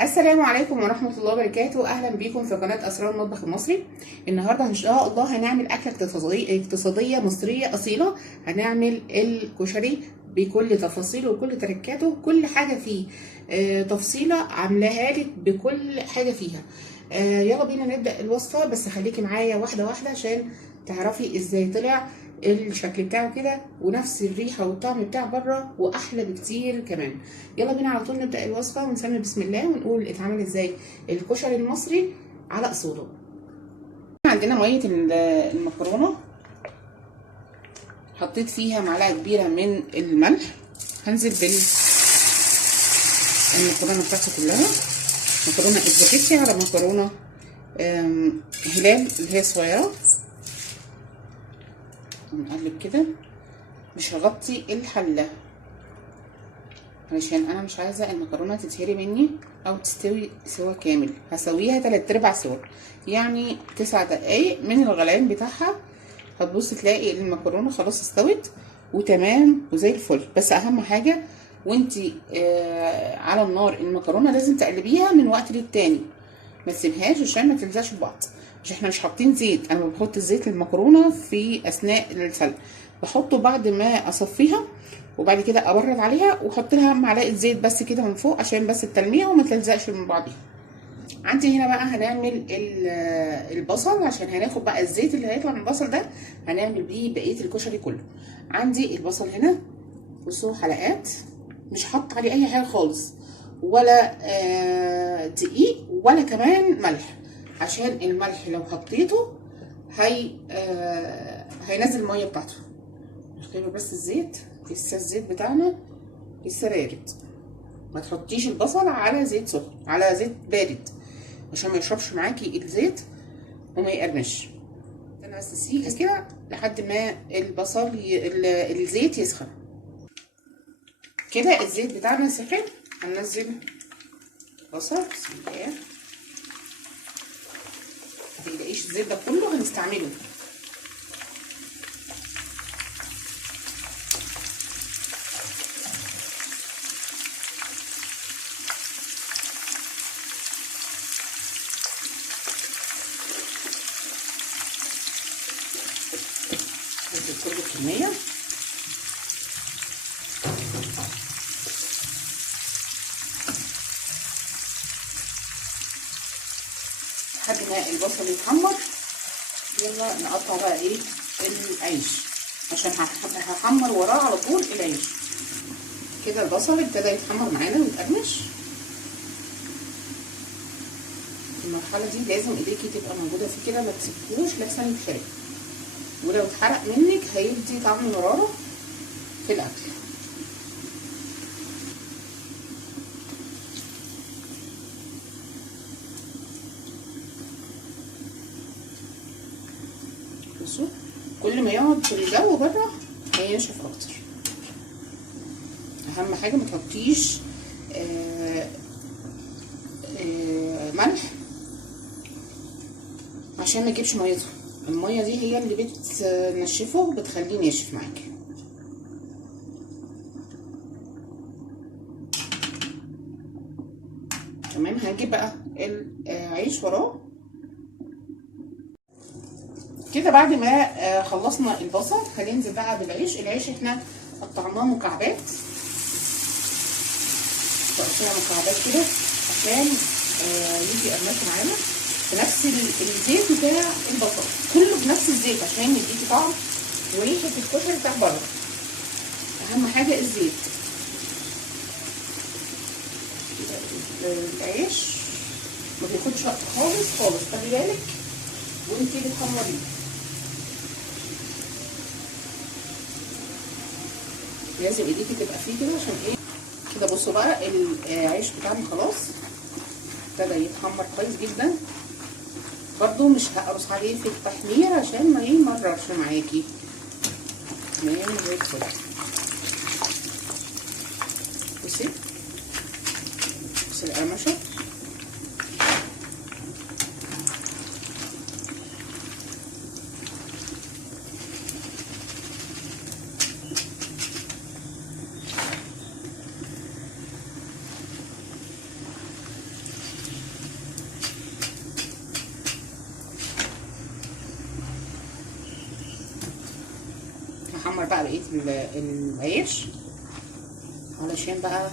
السلام عليكم ورحمة الله وبركاته. أهلا بيكم في قناة أسرار المطبخ المصري. النهاردة إن شاء الله هنعمل أكلة اقتصادية مصرية أصيلة. هنعمل الكشري بكل تفاصيله وكل تركاته، كل حاجة فيه تفصيلة عاملاها لك بكل حاجة فيها. يلا بينا نبدأ الوصفة، بس خليكي معايا واحدة واحدة عشان تعرفي ازاي طلع الشكل بتاعه كده، ونفس الريحه والطعم بتاع بره واحلى بكتير كمان. يلا بينا على طول نبدا الوصفه ونسمي بسم الله ونقول اتعمل ازاي الكشري المصري على اصوله. عندنا ميه المكرونه، حطيت فيها معلقه كبيره من الملح. هنزل بالمكرونه بتاعتي كلها، مكرونه اسباجيتي على مكرونه هلال اللي هي صغيره. نقلب كده، مش هغطي الحله علشان انا مش عايزه المكرونه تتهري مني او تستوي سوا كامل. هسويها 3/4 سوا، يعني 9 دقايق من الغليان بتاعها. هتبص تلاقي المكرونه خلاص استوت وتمام وزي الفل. بس اهم حاجه وانتي على النار المكرونه لازم تقلبيها من وقت للتاني، ما تسيبهاش عشان ما تلزقش في بعض. مش احنا مش حاطين زيت، انا بحط الزيت للمكرونه في اثناء السلق، بحطه بعد ما اصفيها وبعد كده ابرد عليها واحط لها معلقه زيت بس كده من فوق عشان بس التلميع وما تلزقش من بعضها. عندي هنا بقى هنعمل البصل، عشان هناخد بقى الزيت اللي هيطلع من البصل ده هنعمل بيه بقيه الكشري كله. عندي البصل هنا بصوا حلقات، مش حاطه عليه اي حاجه خالص، ولا دقيق ولا كمان ملح، عشان الملح لو حطيته هينزل الميه بتاعته. نختبر بس الزيت، لسه الزيت بتاعنا لسه بارد. ما تحطيش البصل على زيت سخن، على زيت بارد عشان ما يشربش معاكي الزيت وما يقرمش. انا بس سيكه كده لحد ما الزيت يسخن كده. الزيت بتاعنا سخن، هننزل بصل بسم الله. متقلقيش الزيت ده كله هنستعمله. نزل كل الكمية. لحد ما البصل يتحمر. يلا نقطع بقى ايه العيش، عشان هحمر وراه على طول العيش. كده البصل ابتدى يتحمر معانا ويتقرمش. في المرحله دي لازم ايديكي تبقى موجوده فيه كده، ما تسيبوش لحسن يتحرق، ولو اتحرق منك هيدي طعم مراره في الاكل. بصوا كل ما يقعد في الجو بره هينشف اكتر. اهم حاجه ما تحطيش ملح عشان ما يجيبش ميته. الميه دي هي اللي بتنشفه، بتخليه ناشف معاكي. تمام. هنجيب بقى العيش وراه كده. بعد ما خلصنا البصل هننزل بقى بالعيش. العيش احنا قطعناه مكعبات، تقطيع مكعبات كده عشان يجي قرمش معانا بنفس الزيت بتاع البصل، كله بنفس الزيت عشان يديكي طعم وريحه الكشري بتاع بره. اهم حاجه الزيت. العيش ما بياخدش وقت خالص خالص، خلي بالك وانتي بتحمريه. لازم ايديكي تبقى فيه كده عشان ايه كده. بصوا بقى العيش بتاعنا خلاص ابتدى يتحمر كويس جدا. برضو مش هقرص عليه في التحمير عشان ما يمررش معاكي. تمام زي الفل. بصي القرمشه نحمر بقى بقيه العيش علشان بقى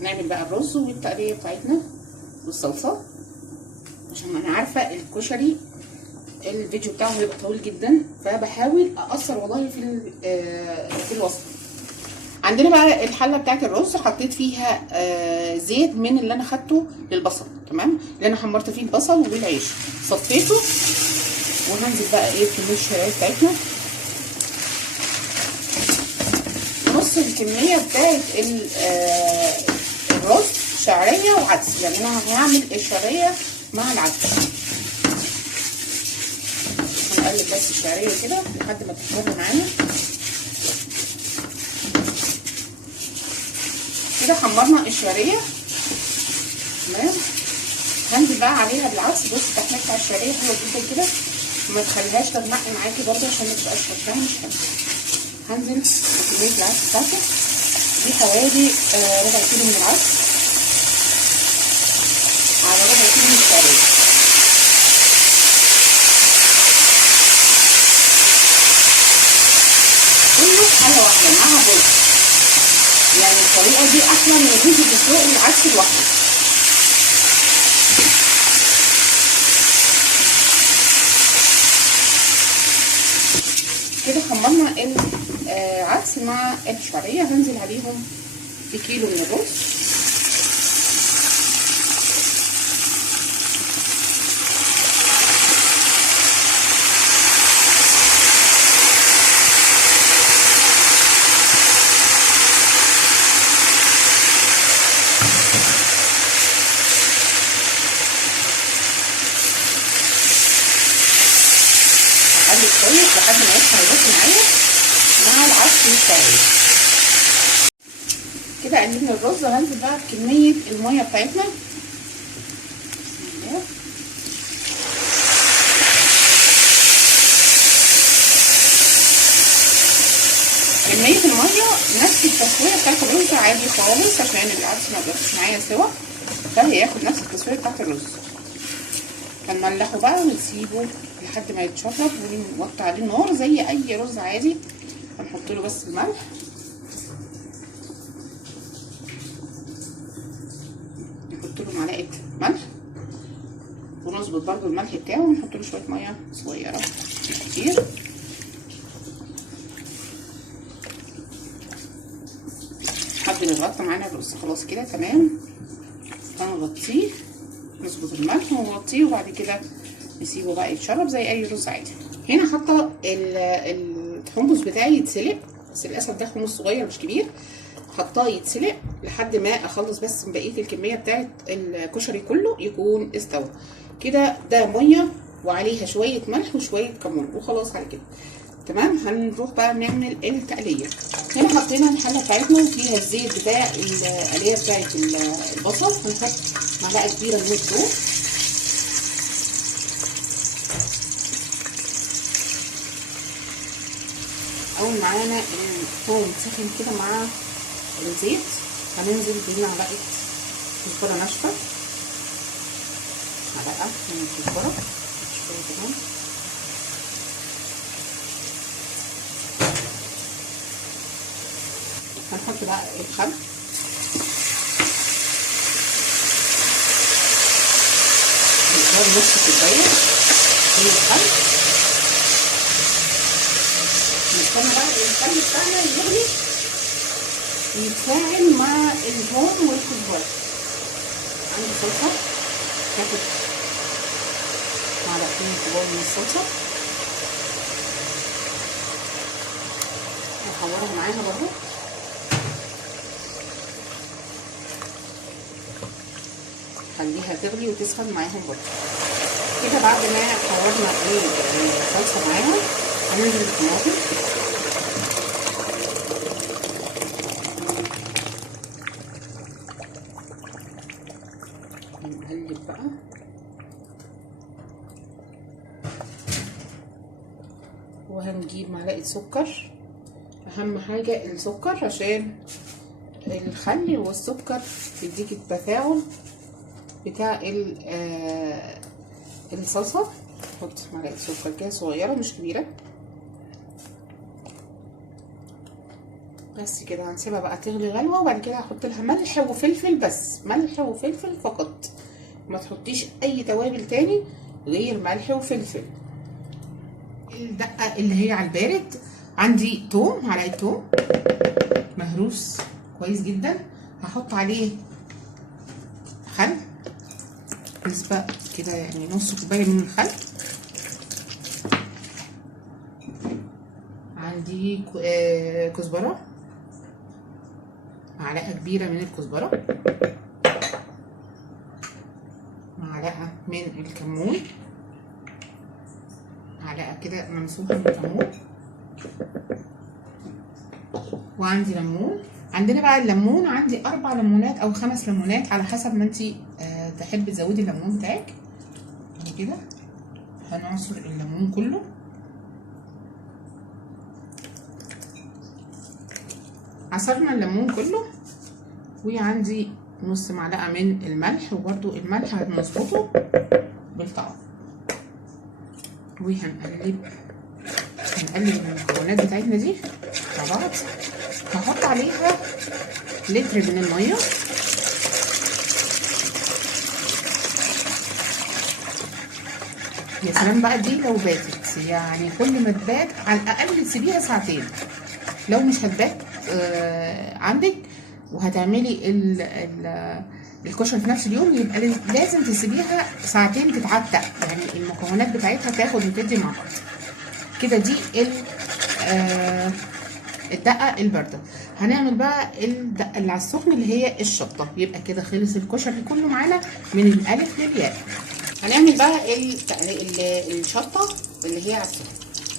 نعمل بقى الرز والتقليه بتاعتنا والصلصه، عشان انا عارفه الكشري الفيديو بتاعه هيبقى طويل جدا، فبحاول اقصر والله في الوصف. عندنا بقى الحله بتاعت الرز حطيت فيها زيت من اللي انا خدته للبصل، تمام، اللي انا حمرت فيه البصل والعيش، صفيته وهنزل بقى كميه الشعريه بتاعتنا، نص الكميه بتاعت الرز شعريه وعدس، يعني انا هعمل الشعريه مع العدس. هنقلب بس الشعريه كده لحد ما تحمر معانا كده. حمرنا الشعريه تمام، هنزل بقى عليها بالعدس. بص التحمير بتاع الشعريه حلوه جدا كده، ما تخليهاش تغمق معاكي برده عشان ما تبقاش شكلها مش حلو. هنزل بكميه العدس بتاعتي دي حوالي ربع كيلو من العدس على ربع كيلو من الشعريه. كله حاجه واحده مع الرز، يعني الطريقه دي احلى من ان انت تسلقي العدس لوحده. كده حمرنا العدس مع الشعريه، هنزل عليهم بكيلو من الرز. هقلب كويس لحد ما يسخن الرز معايا مع العدس والشعريه. كده قلبنا الرز، وهنزل بقى بكميه الميه بتاعتنا. بسم الله. كميه الميه نفس التسويه بتاعت الرز عادي خالص، عشان العدس ما بياخدش معايا سوا، فهياخد نفس التسويه بتاعت الرز. هنملحه بقى ونسيبه لحد ما يتشرب، ونوطي عليه النار زي اي رز عادي. هنحط له بس الملح، نحط له معلقه ملح، ونظبط برده الملح بتاعه، ونحط له شويه ميه صغيره مش كتير. لحد ما يتغطى معانا الرز. خلاص كده تمام، هنغطيه، نظبط الملح ونغطيه، وبعد كده نسيبه بقى يتشرب زي اي رز عادي. هنا حاطه الحمص بتاعي يتسلق، بس للاسف ده حمص صغير مش كبير، حطاه يتسلق لحد ما اخلص بس بقيه الكميه بتاعت الكشري كله يكون استوى كده. ده ميه وعليها شويه ملح وشويه كمون، وخلاص على كده تمام. هنروح بقى نعمل التقليه. هنا حطينا الحله بتاعتنا وفيها الزيت بتاع القليه بتاعت البصل. هنحط معلقه كبيره من الثوم، اول معانا الثوم سخن كده مع الزيت، هننزل بمعلقه كزبره ناشفه، معلقه من الكزبره شويه كمان، هنحط بقى الخل، مقدار نص كوبايه من الخل. نستنى بقى الخل بتاعنا يغلي يتفاعل مع الثوم والكزبره. عندي صلصه، هاخد معلقتين كبار من الصلصه هحورها معاها برضه. خليها تغلي وتسخن معاهم برضه. كده بعد ما حورنا الصلصه معاها هننزل بالطماطم، نقلب بقى وهنجيب معلقه سكر. اهم حاجه السكر عشان الخل والسكر يديك التفاعل بتاع الصلصه. نحط معلقه سكر كده صغيره مش كبيره، بس كده هنسيبها بقى تغلي غلوه، وبعد كده هحط لها ملح وفلفل، بس ملح وفلفل فقط، ما تحطيش اي توابل تاني غير ملح وفلفل. الدقه اللي هي على البارد، عندي توم، معلقه توم مهروس كويس جدا، هحط عليه خل نسبه كده يعني نص كوبايه من الخل، عندي كزبره، معلقه كبيره من الكزبره، معلقه من الكمون، معلقه كده ممسوحه من الكمون، وعندي ليمون. عندنا بقى الليمون، عندي 4 ليمونات او 5 ليمونات على حسب ما انتي تحبي تزودي الليمون بتاعك. كده هنعصر الليمون كله، عصرنا الليمون كله، وعندي نص معلقه من الملح، وبرده الملح هنظبطه بالطعم، وهنقلب المكونات بتاعتنا دي مع بعض. هحط عليها لتر من الميه، يا سلام بقى دي لو باتت، يعني كل ما تبات على الاقل تسيبيها ساعتين، لو مش هتبات عندك وهتعملي الكشري في نفس اليوم، يبقى لازم تسيبيها ساعتين تتعتق، يعني المكونات بتاعتها تاخد وتدي مع بعض كده. دي الدقه البارده. هنعمل بقى الدقه اللي على السخن اللي هي الشطه، يبقى كده خلص الكشري كله معانا من الالف للياء. هنعمل بقى الشطه اللي هي على السخن.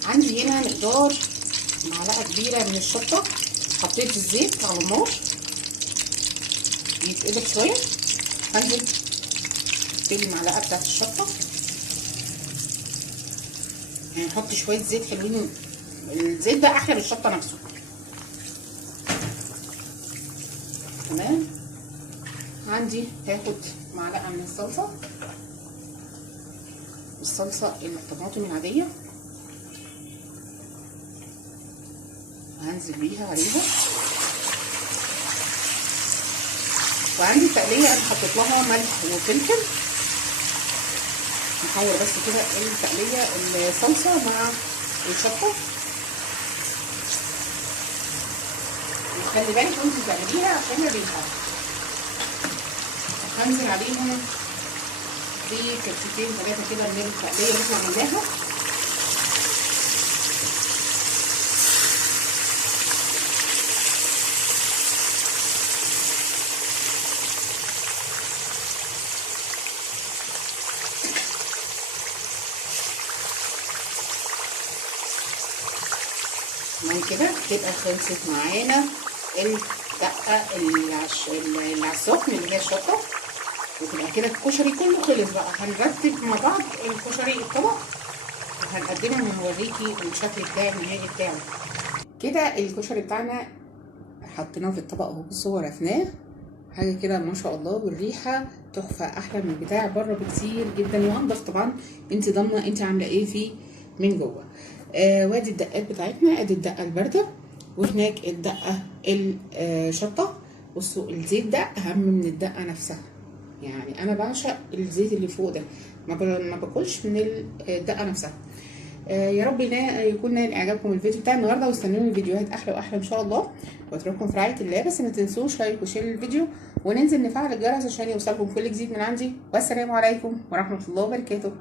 عندي هنا مقدار معلقه كبيره من الشطه، حطيت الزيت على النار يتقلب شويه، هنزل بالمعلقه بتاعت الشطه، يعني نحط شويه زيت حلوين، الزيت ده احلى من الشطه نفسه. تمام. عندي هاخد معلقه من الصلصه الطماطم العاديه، هنزل بيها عليها. وعندي تقليه انا حطيت لها ملح وفلفل، نحور بس كده التقليه الصلصه مع الشطه، وخلي بالك وانت بتعمليها عشان الريحه. هنزل عليهم بكفتين 3 كده من التقليه اللي احنا عملناها، من كده تبقى خلصت معانا الدقه اللي على السخن اللي هي الشطه، وتبقى كده الكشري كله خلص. بقى هنرتب مع بعض الكشري الطبق وهنقدمه ونوريكي الشكل بتاعه النهائي بتاعه. كده الكشري بتاعنا حطيناه في الطبق اهو، بصوا ورفناه حاجه كده ما شاء الله، والريحه تحفه احلى من بتاع بره بكتير جدا، وانضف طبعا. انت ضامنه انت عامله ايه فيه من جوه. وادي الدقات بتاعتنا، ادي الدقه البارده، وهناك الدقه الشطه. بصوا الزيت ده اهم من الدقه نفسها، يعني انا بعشق الزيت اللي فوق ده، ما باكلش من الدقه نفسها. يا رب يكون نال اعجابكم الفيديو بتاع النهارده، واستنوني الفيديوهات احلى واحلى ان شاء الله، واترككم في رعايه الله. بس ما تنسوش لايك وشير الفيديو، وننزل نفعل الجرس عشان يوصلكم كل جديد من عندي. والسلام عليكم ورحمه الله وبركاته.